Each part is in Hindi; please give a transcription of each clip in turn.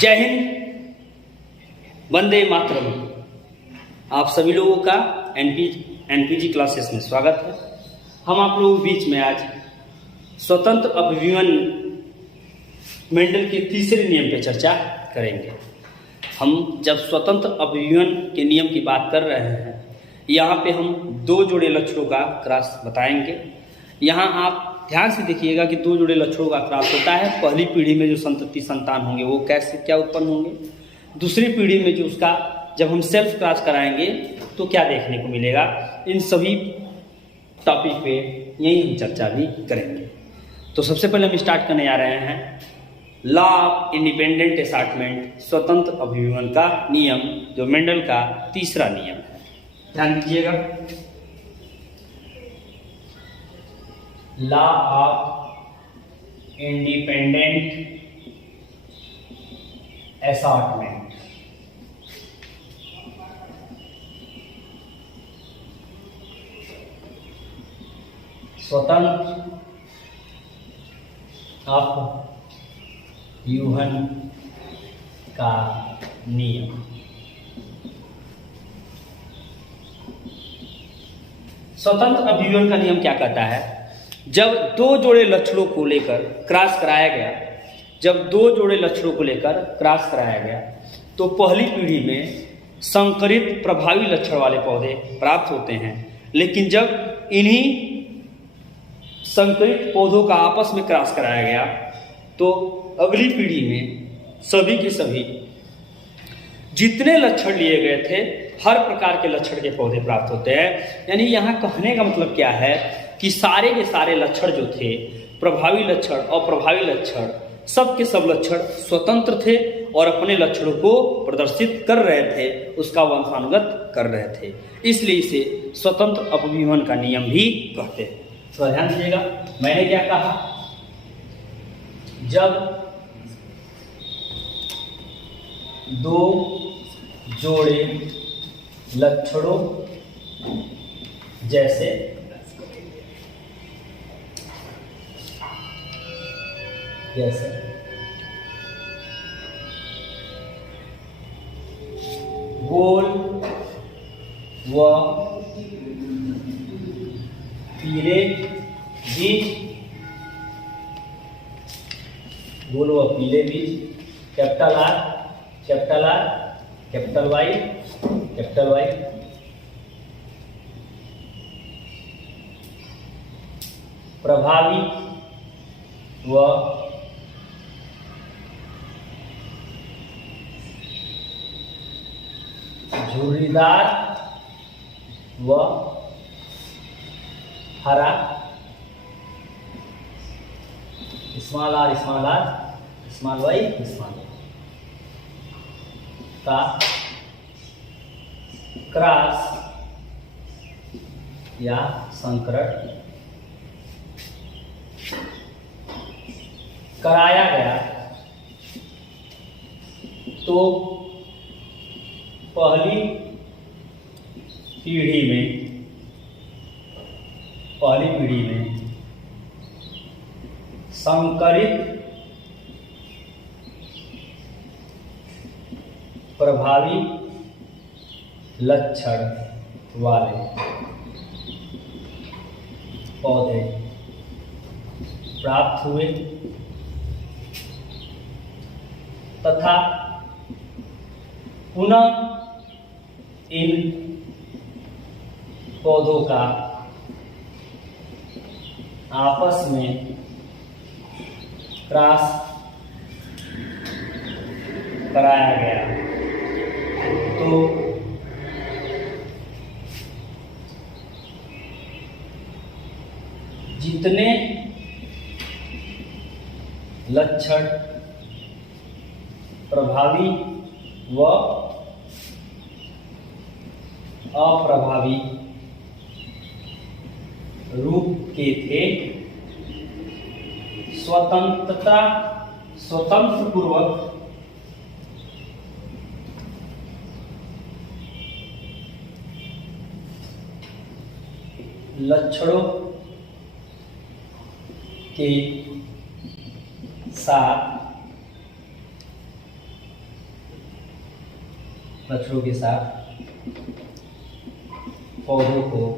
जय हिंद, वंदे मातरम। आप सभी लोगों का एनपीजी क्लासेस में स्वागत है। हम आप लोगों के बीच में आज स्वतंत्र अभिव्यंजन मेंडल के तीसरे नियम पर चर्चा करेंगे। हम जब स्वतंत्र अभिव्यंजन के नियम की बात कर रहे हैं, यहाँ पे हम दो जोड़े लक्षणों का क्रॉस बताएंगे। यहाँ आप ध्यान से देखिएगा कि दो जोड़े लक्षणों का क्रॉस होता है। पहली पीढ़ी में जो संतति संतान होंगे वो कैसे क्या उत्पन्न होंगे, दूसरी पीढ़ी में जो उसका जब हम सेल्फ क्रॉस कराएंगे तो क्या देखने को मिलेगा। इन सभी टॉपिक पे यही हम चर्चा भी करेंगे। तो सबसे पहले हम स्टार्ट करने जा रहे हैं लॉ ऑफ इंडिपेंडेंट असॉर्टमेंट, स्वतंत्र अभिव्यंजन का नियम, जो मेंडल का तीसरा नियम है। ध्यान दीजिएगा, लॉ ऑफ इंडिपेंडेंट असॉर्टमेंट। स्वतंत्र अभिव्यंजन का नियम। स्वतंत्र अभिव्यंजन का नियम क्या कहता है? जब दो जोड़े लक्षणों को लेकर क्रॉस कराया गया, तो पहली पीढ़ी में संकरित प्रभावी लक्षण वाले पौधे प्राप्त होते हैं। लेकिन जब इन्हीं संकरित पौधों का आपस में क्रॉस कराया गया तो अगली पीढ़ी में सभी के सभी जितने लक्षण लिए गए थे, हर प्रकार के लक्षण के पौधे प्राप्त होते हैं। यानी यहाँ कहने का मतलब क्या है कि सारे के सारे लक्षण जो थे, प्रभावी लक्षण, अप्रभावी लक्षण, सब के सब लक्षण स्वतंत्र थे और अपने लक्षणों को प्रदर्शित कर रहे थे, उसका वंशानुगत कर रहे थे। इसलिए इसे स्वतंत्र अभिव्यंजन का नियम भी कहते हैं। तो ध्यान दीजिएगा, मैंने क्या कहा? जब दो जोड़े लक्षणों जैसे गोल व पीले बीज, कैपिटल आर, कैपिटल वाई, प्रभावी व झुर्रीदार व हरा, स्मॉल आर, स्मॉल वाई का क्रॉस या संकरण कराया गया तो पहली पीढ़ी में संकरित प्रभावी लक्षण वाले पौधे प्राप्त हुए तथा पुनः इन पौधों का आपस में क्रॉस कराया गया तो जितने लक्षण प्रभावी व अप्रभावी रूप के थे, स्वतंत्र पूर्वक लक्षणों के साथ लक्षणों के साथ पौधों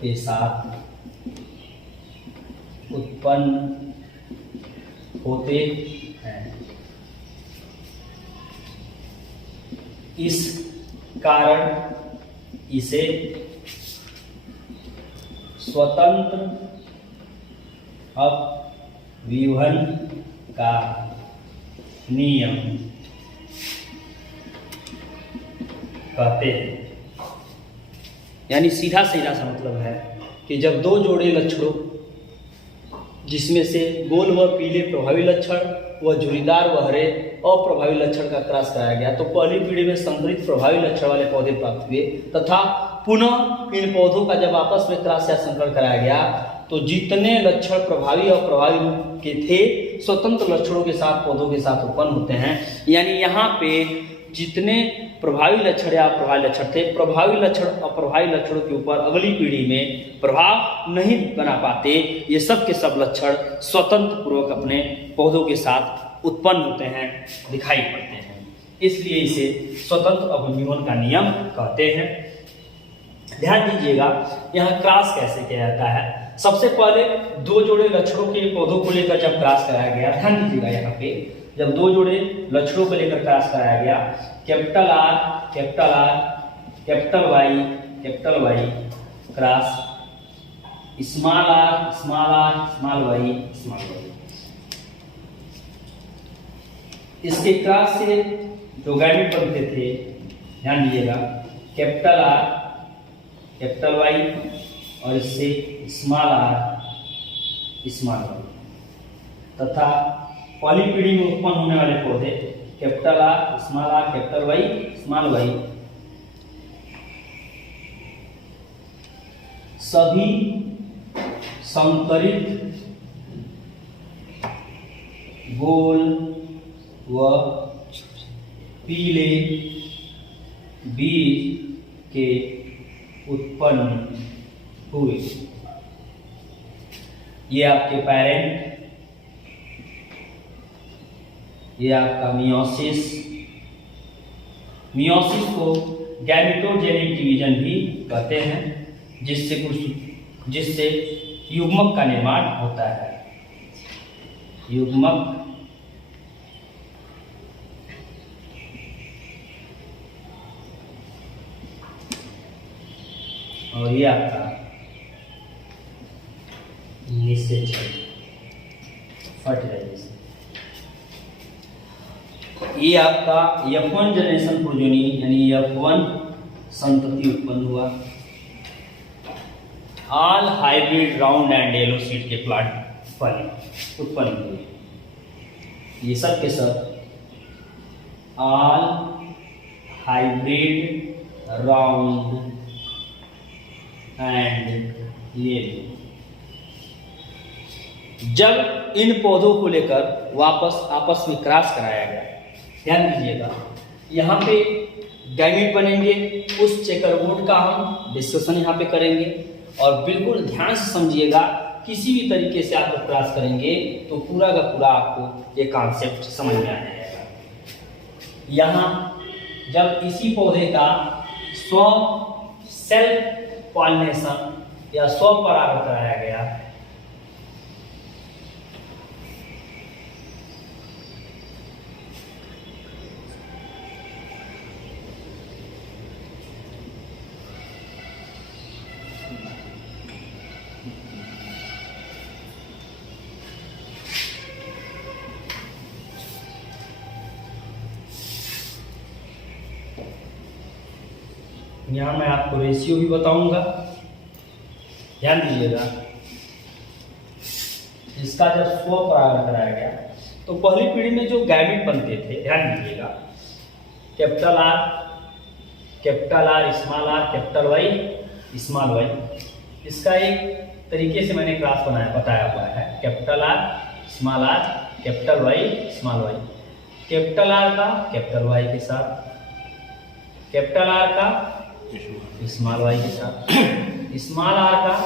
के साथ उत्पन्न होते हैं। इस कारण इसे स्वतंत्र अपव्यूहन का नियम कहते हैं। यानी सीधा सीधा सा मतलब है कि जब दो जोड़े लक्षणों जिसमें से गोल व पीले प्रभावी लक्षण व झुर्रीदार व हरे अप्रभावी लक्षण का क्रॉस कराया गया तो पहली पीढ़ी में संकरित प्रभावी लक्षण वाले पौधे प्राप्त हुए तथा पुनः इन पौधों का जब आपस में क्रॉस या संकरण कराया गया तो जितने लक्षण प्रभावी और प्रभावी रूप के थे स्वतंत्र लक्षणों के साथ पौधों के साथ उत्पन्न होते हैं। यानी यहाँ पे जितने प्रभावी लक्षण या अप्रभावी लक्षण थे, प्रभावी लक्षण अप्रभावी लक्षणों के ऊपर अगली पीढ़ी में प्रभाव नहीं बना पाते। ये सब के सब लक्षण स्वतंत्र पूर्वक अपने पौधों के साथ उत्पन्न होते हैं, दिखाई पड़ते हैं, इसलिए इसे स्वतंत्र अपव्यूहन का नियम कहते हैं। ध्यान दीजिएगा यहाँ क्रॉस कैसे किया जाता है। सबसे पहले दो जोड़े लक्षणों के पौधों को लेकर जब क्रॉस कराया गया, ध्यान दीजिएगा यहाँ पे जब दो जोड़े लक्षणों को लेकर क्रॉस कराया गया, capital R capital Y cross small R small Y. इसके क्रॉस से जो गैमेट बनते थे, ध्यान दीजिएगा, कैपिटल आर कैपिटल वाई और इससे स्मॉल आर स्मॉल वाई तथा पहली पीढ़ी में उत्पन्न होने वाले पौधे capital R capital Y small Y सभी संकरित गोल व पीले बीज के उत्पन्न हुए। ये आपके पेरेंट, ये आपका मियोसिस को गैमेटोजेनिक डिवीजन भी कहते हैं, जिससे युग्मक का निर्माण होता है। युग्मक और ये आपका निषेचन फर्टिलाइजेशन। ये आपका F1 जनरेशन प्रोजेनी यानी F1 संतति उत्पन्न हुआ। All hybrid round and yellow seed के प्लांट फल उत्पन्न हुए। ये सब के सब all hybrid round and yellow. जब इन पौधों को लेकर वापस आपस में क्रॉस कराया गया, ध्यान दीजिएगा यहाँ पे गैमेट बनेंगे, उस चेकरबोर्ड का हम डिस्कशन यहाँ पे करेंगे और बिल्कुल ध्यान से समझिएगा। किसी भी तरीके से आप क्रॉस करेंगे तो पूरा का पूरा आपको ये कॉन्सेप्ट समझ में आ जाएगा। यहाँ जब इसी पौधे का सेल्फ पॉलिनेशन या स्वपरागण कराया गया, यहाँ मैं आपको रेशियो भी बताऊंगा, ध्यान दीजिएगा। इसका जब स्वपरागण कराया गया तो पहली पीढ़ी में जो गैमेट बनते थे, ध्यान दीजिएगा, capital R capital Y small Y. इसका एक तरीके से मैंने क्लास बताया हुआ है, capital R capital Y small Y. Capital R का कैपिटल वाई के साथ, कैपिटल आर का स्मॉल वाई के साथ, स्मॉल आर का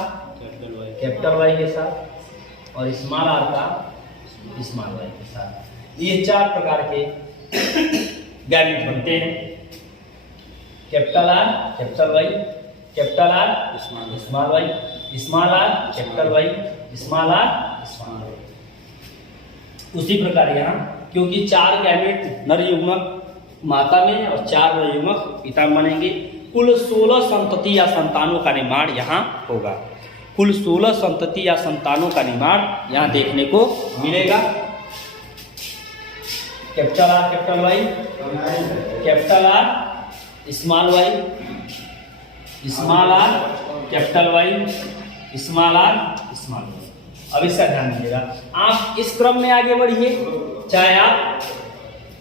कैपिटल वाई के साथ, और स्मॉल आर का स्मॉल वाई के साथ। ये 4 प्रकार के गैमेट बनते हैं। Capital R capital Y, capital R small Y, small R capital Y, small R small Y. उसी प्रकार यहाँ क्योंकि 4 गैमेट नर युग्मक माता में और 4 नर युग्मक पिता में बनेंगे, कुल 16 संतति या संतानों का निर्माण यहाँ होगा। कुल 16 संतति या संतानों का निर्माण यहाँ देखने को मिलेगा। Capital R capital Y, capital R small Y, small R capital Y, small R small Y. अब इसका ध्यान दीजिएगा, आप इस क्रम में आगे बढ़िए,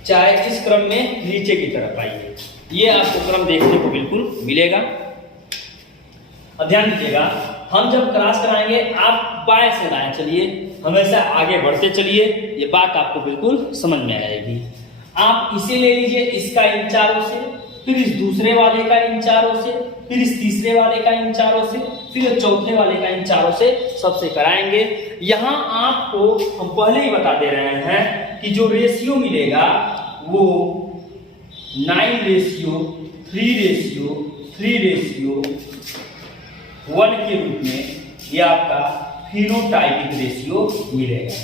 चाहे इस क्रम में नीचे की तरफ आइए, ये आपको क्रम देखने को बिल्कुल मिलेगा। अब ध्यान दीजिएगा, हम जब क्रॉस कराएंगे आप बाएं से दाएं चलिए, हमेशा आगे बढ़ते चलिए, ये बात आपको बिल्कुल समझ में आएगी। आप इसे ले लीजिए, इसका इन चारों से, फिर इस दूसरे वाले का इन चारों से, फिर इस तीसरे वाले का इन चारों से, फिर चौथे वाले का इन चारों से, सबसे कराएंगे। यहाँ आपको हम पहले ही बता दे रहे हैं कि जो रेशियो मिलेगा वो 9:3:3:1 के रूप में ये आपका फिनोटाइपिक रेशियो मिलेगा।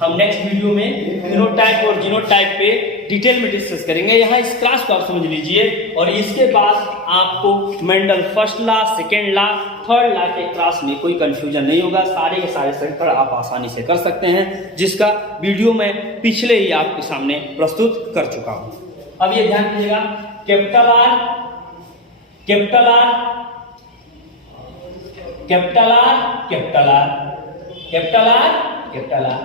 हम नेक्स्ट वीडियो में फिनोटाइप और जीनोटाइप पे डिटेल में डिस्कस करेंगे। यहाँ इस क्लास को आप समझ लीजिए और इसके बाद आपको Mendel first law, second law, third law के क्लास में कोई कंफ्यूजन नहीं होगा। सारे के सारे सेक्टर आप आसानी से कर सकते हैं, जिसका वीडियो मैं पिछले ही आपके सामने प्रस्तुत कर चुका हूँ। अब ये ध्यान दीजिएगा, capital R capital R capital R capital R capital R capital R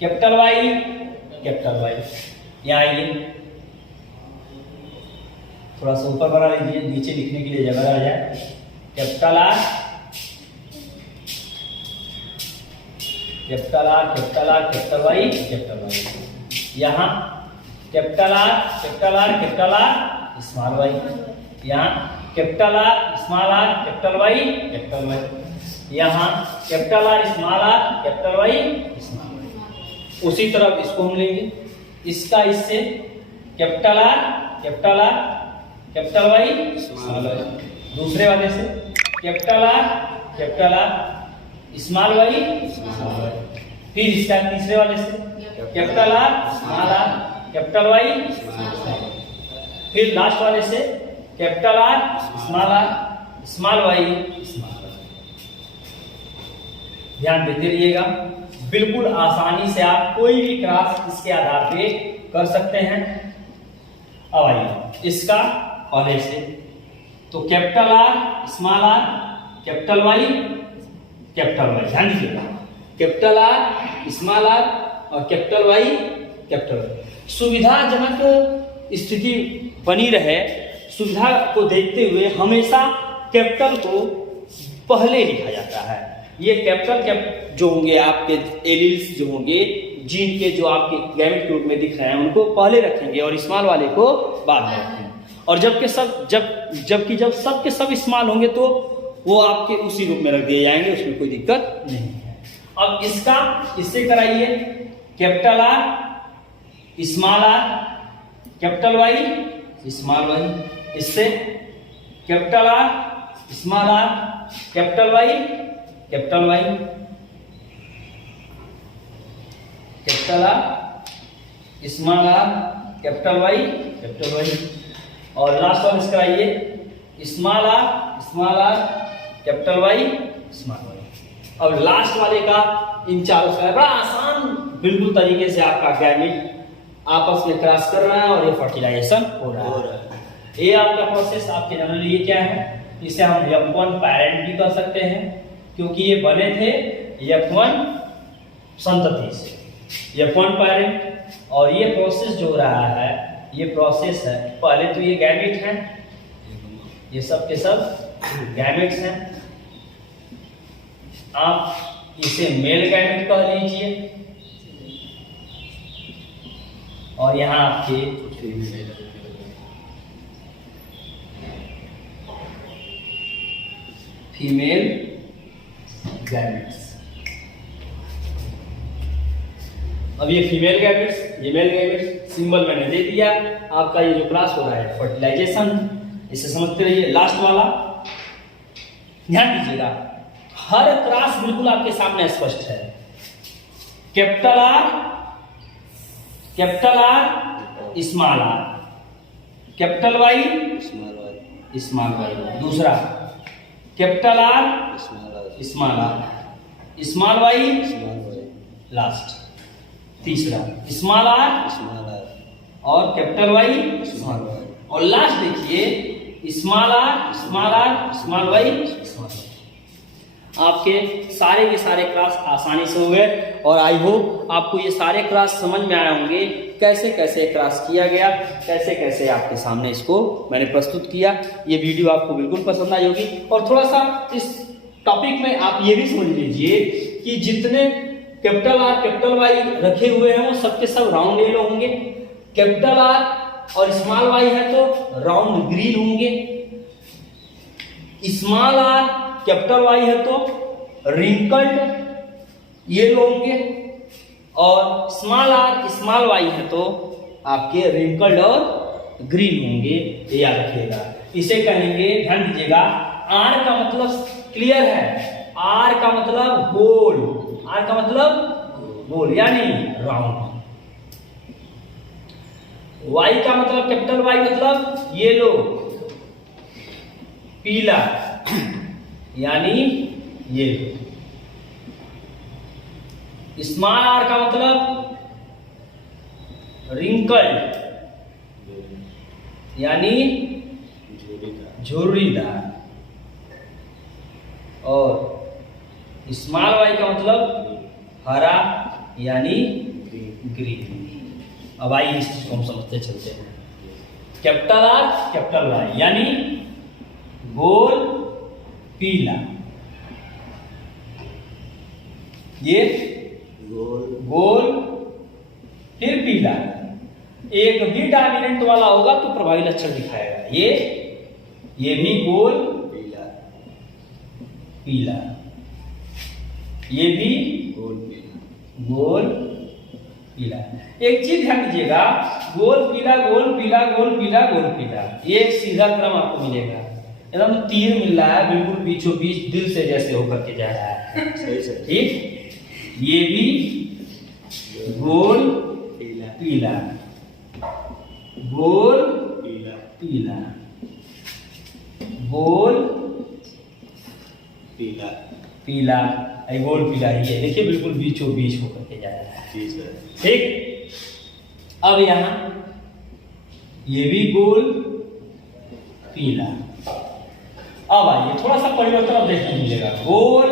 capital Y capital Y. यहाँ आइए, थोड़ा सा ऊपर बना लीजिए, नीचे लिखने के लिए जगह आ जाए। Capital R capital R capital R capital Y capital Y. यहाँ capital R capital R capital R small Y. यहाँ capital R small R capital Y capital Y. यहाँ capital R small R capital Y small Y. उसी तरफ इसको हम लेंगे, इसका इससे capital R capital Y small Y. दूसरे वाले से capital R small Y small Y. फिर इसका तीसरे वाले से capital R capital Y small Y. फिर लास्ट वाले से capital R small Y small Y. ध्यान देते रहिएगा, बिल्कुल आसानी से आप कोई भी क्लास इसके आधार पे कर सकते हैं। अब आइए इसका पहले से, तो capital R small R capital Y capital Y. ध्यान दीजिएगा, कैपिटल आर स्मॉल आर और कैपिटल वाई कैपिटल वाई। सुविधाजनक स्थिति बनी रहे, सुविधा को देखते हुए हमेशा कैपिटल को पहले लिखा जाता है। ये कैपिटल जो होंगे आपके एलील्स जो होंगे, जीन के जो आपके गैमेट के रूप में दिख रहे हैं, उनको पहले रखेंगे और स्मॉल वाले को बाद में रखेंगे। और जबकि जब सब के सब स्मॉल होंगे तो वो आपके उसी रूप में रख दिए जाएंगे, उसमें कोई दिक्कत नहीं है। अब इससे कराइए, capital R small R capital Y small Y. इससे capital R small R capital Y capital Y, capital R small R capital Y capital Y. और लास्ट वन इसका आइए, small R capital Y small Y. अब लास्ट वाले का इन चारों से बड़ा आसान बिल्कुल तरीके से आपका गैमेट आपस में क्रॉस कर रहा है और ये फर्टिलाइजेशन हो रहा है। ये आपका प्रोसेस आपके जनरली ये क्या है, इसे हम F1 पैरेंट भी कर सकते हैं, क्योंकि ये बने थे F1 संतति से, F1 पैरेंट। और ये प्रोसेस जो हो रहा है, ये प्रोसेस है, पहले तो ये गैमेट हैं, ये सब के सब गैमेट्स हैं। आप इसे मेल गैमेट कह लीजिए और यहाँ आपके फीमेल गैमेट्स। अब ये फीमेल गैमेट्स, ये मेल गैमेट्स, सिंबल मैंने दे दिया। आपका ये जो क्रॉस हो रहा है फर्टिलाइजेशन, इसे समझते रहिए। लास्ट वाला ध्यान दीजिएगा, हर क्रॉस बिल्कुल आपके सामने स्पष्ट है। Capital R, small R, capital Y, small Y. दूसरा capital R, small R, small Y, last. तीसरा स्मॉल आर और कैपिटल वाई, स्मॉल वाई। और लास्ट देखिए small R, small Y, small Y. आपके सारे के सारे क्रॉस आसानी से हो गए और आई होप आपको ये सारे क्रॉस समझ में आए होंगे, कैसे कैसे क्रॉस किया गया, कैसे कैसे आपके सामने इसको मैंने प्रस्तुत किया। ये वीडियो आपको बिल्कुल पसंद आई होगी। और थोड़ा सा इस टॉपिक में आप ये भी समझ लीजिए कि जितने कैपिटल आर कैपिटल वाई रखे हुए हैं वो सबके सब राउंड येलो होंगे। कैपिटल आर और स्मॉल वाई है तो राउंड ग्रीन होंगे। स्मॉल आर कैपिटल वाई है तो रिंकल्ड येलो होंगे और स्मॉल आर स्मॉल वाई है तो आपके रिंकल्ड और ग्रीन होंगे। ये याद रखिएगा। इसे कहेंगे, ध्यान दीजिएगा, आर का मतलब क्लियर है, आर का मतलब गोल, आर का मतलब गोल यानी राउंड। वाई का मतलब कैपिटल वाई मतलब येलो, पीला यानी येलो। स्मॉल आर का मतलब रिंकल्ड यानी झुर्रीदार और स्मॉल वाई का मतलब हरा यानी ग्रीन। अब आइए इस चीज को हम समझते चलते हैं। कैपिटल आर कैपिटल वाई यानी गोल पीला, ये गोल फिर पीला। एक भी डोमिनेंट वाला होगा तो प्रभावी लक्षण दिखाएगा। ये भी गोल पीला, ये भी गोल पीला। एक चीज ध्यान दीजिएगा, गोल पीला गोल पीला गोल पीला गोल पीला, ये एक सीधा क्रम आपको मिलेगा। एकदम तीर मिल रहा है, बिल्कुल बीचों बीच दिल से जैसे होकर के जा रहा है। ठीक, ये भी गोल पीला गोल पीला गोल पीला, गोल पीला ही है। देखिए बिल्कुल बीचों बीच होकर के जा रहा है। ठीक, अब यहां ये भी गोल पीला। अब आइए थोड़ा सा परिवर्तन अब देखने मिलेगा। गोल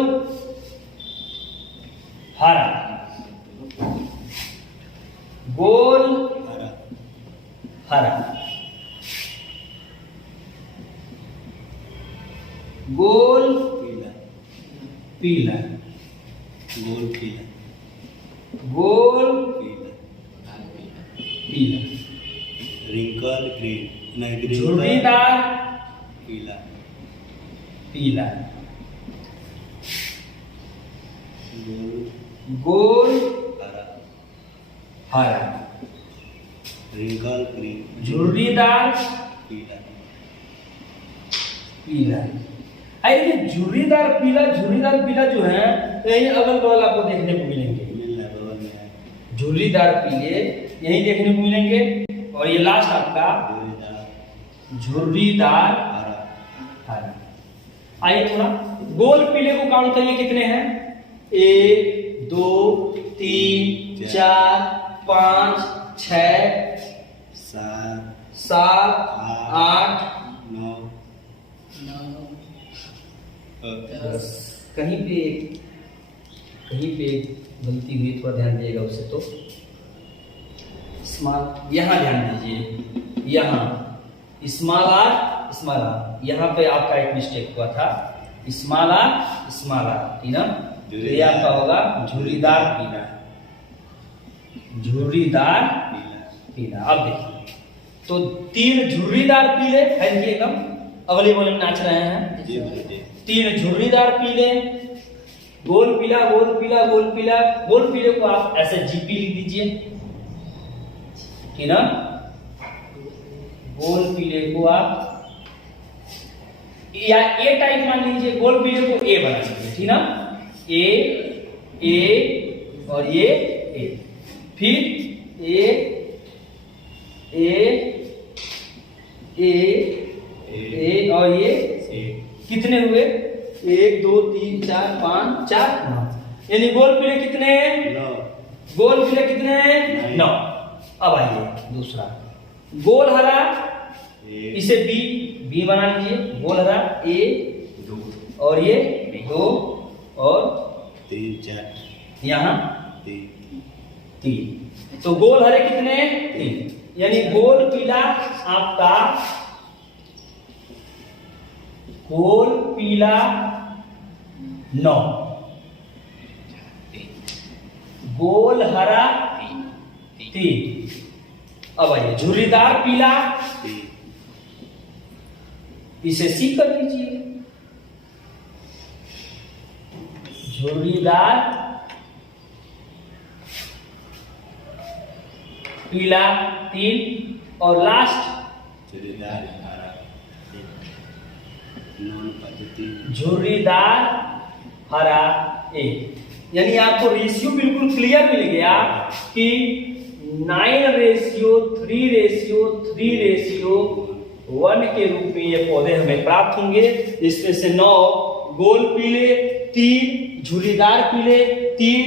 हरा, गोल हरा, गोल पीला, गोल पीला, रिंकल ग्रीन, झुर्रीदार पीला, गोल हरा, रिंकल ग्रीन, झुर्रीदार पीला। अरे झुर्रीदार पीला जो है यही अगल बगल आपको देखने को मिलेंगे। झुर्रीदार पीले यही देखने को मिलेंगे। और ये लास्ट आपका झुर्रीदार हरा। आइए थोड़ा गोल पीले को काउंट करिए, कितने हैं? 1 2 3 4 5 6 7 8 9 10। कहीं पे गलती हुई, थोड़ा ध्यान दिएगा उसे। तो स्मॉल, यहाँ ध्यान दीजिए, यहाँ स्मॉल आर, यहाँ पे आपका एक मिस्टेक हुआ था। स्मॉल आर ठीक ना, तो ये आपका होगा झुर्रीदार पीला। अब देखिए तो 3 झुर्रीदार पीले है, एकदम अगले बोले में नाच रहे हैं। 3 झुर्रीदार पीले, गोल पीला गोल पीला गोल पीला, गोल पीले को आप ऐसे जीपी लिख दीजिए कि ना, गोल पीले को आप या ए टाइप मान लीजिए, गोल पीले को ए बना लीजिए, ठीक ना, ए और ये ए, फिर ए और ये कितने हुए, 1 2 3 4 5 4 9, यानी गोल पीले कितने हैं, 9, गोल पीले कितने हैं, 9। अब आइए दूसरा, गोल हरा, इसे बी बना लीजिए, गोल हरा ए 2 और ये 2 और 3 4 यहाँ 3, तो गोल हरे कितने हैं, 3, यानी गोल पीला आपका, गोल पीला 9, गोल हरा 3। अब आइए झुर्रीदार पीला, इसे सी कर लीजिए, झुर्रीदार पीला 3 और लास्ट झुर्रीदार हरा 1। यानी आपको रेशियो बिल्कुल क्लियर मिल गया कि 9:3:3:1 के रूप में ये पौधे हमें प्राप्त होंगे। इसमें से 9 गोल पीले, 3 झुर्रीदार पीले, 3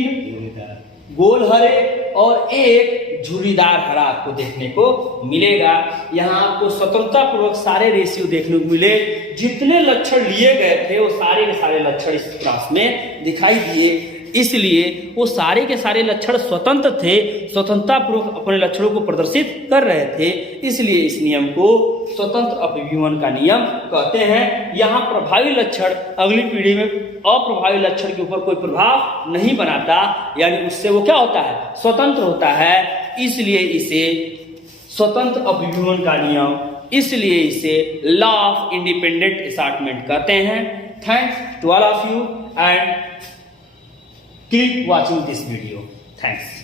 गोल हरे और 1 झुर्रीदार हरा आपको देखने को मिलेगा। यहाँ आपको स्वतंत्रता पूर्वक सारे रेशियो देखने को मिले, जितने लक्षण लिए गए थे वो सारे के सारे लक्षण इस क्लास में दिखाई दिए, इसलिए वो सारे के सारे लक्षण स्वतंत्र थे, स्वतंत्रता पूर्वक अपने लक्षणों को प्रदर्शित कर रहे थे, इसलिए इस नियम को स्वतंत्र अभिव्यंजन का नियम कहते हैं। यहाँ प्रभावी लक्षण अगली पीढ़ी में अप्रभावी लक्षण के ऊपर कोई प्रभाव नहीं बनाता, यानी उससे वो क्या होता है, स्वतंत्र होता है, इसलिए इसे स्वतंत्र अभिव्यंजन का नियम, इसलिए इसे लॉ ऑफ इंडिपेंडेंट असॉर्टमेंट कहते हैं। Thanks to all of you and keep watching this video. Thanks.